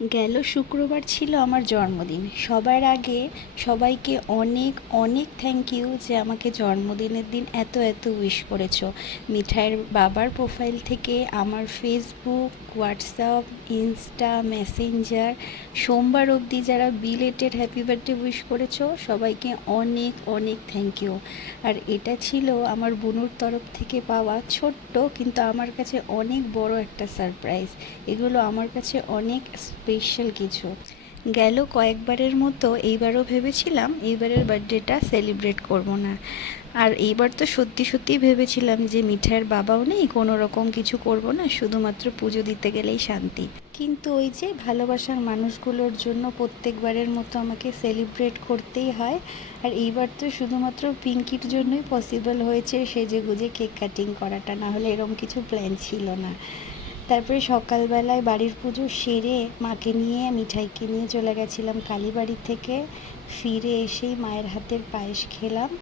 গেল শুক্রবার ছিল আমার জন্মদিন। সবার আগে সবাইকে অনেক অনেক থ্যাংক ইউ যে আমাকে জন্মদিনের দিন এত এত উইশ করেছো। মিঠাইয়ের বাবার প্রোফাইল থেকে আমার ফেসবুক, হোয়াটসঅ্যাপ, ইনস্টা, মেসেঞ্জার, সোমবার অবধি যারা বিলেটেড হ্যাপি বার্থডে উইশ করেছো সবাইকে অনেক অনেক থ্যাংক ইউ। আর এটা ছিল আমার বুনুর তরফ থেকে পাওয়া ছোট্ট কিন্তু আমার কাছে অনেক বড় একটা সারপ্রাইজ। এগুলো আমার কাছে অনেক স্পেশাল কিছু। গেল কয়েকবারের মতো এইবারও ভেবেছিলাম এইবারের বার্থডেটা সেলিব্রেট করব না। আর এইবার তো সত্যি সত্যিই ভেবেছিলাম যে মিঠাইয়ের বাবাও নেই, কোনো রকম কিছু করব না, শুধুমাত্র পুজো দিতে গেলেই শান্তি। কিন্তু ওই যে ভালোবাসার মানুষগুলোর জন্য প্রত্যেকবারের মতো আমাকে সেলিব্রেট করতেই হয়। আর এইবার তো শুধুমাত্র পিঙ্কির জন্যই পসিবল হয়েছে সেজেগুজে কেক কাটিং করাটা, না হলে এরকম কিছু প্ল্যান ছিল না। তারপরে সকালবেলায় বাড়ির পুজো সেরে মাকে নিয়ে মিঠাইকে নিয়ে চলে গেছিলাম কালীবাড়ি থেকে। ফিরে এসেই মায়ের হাতের পায়েস খেলাম।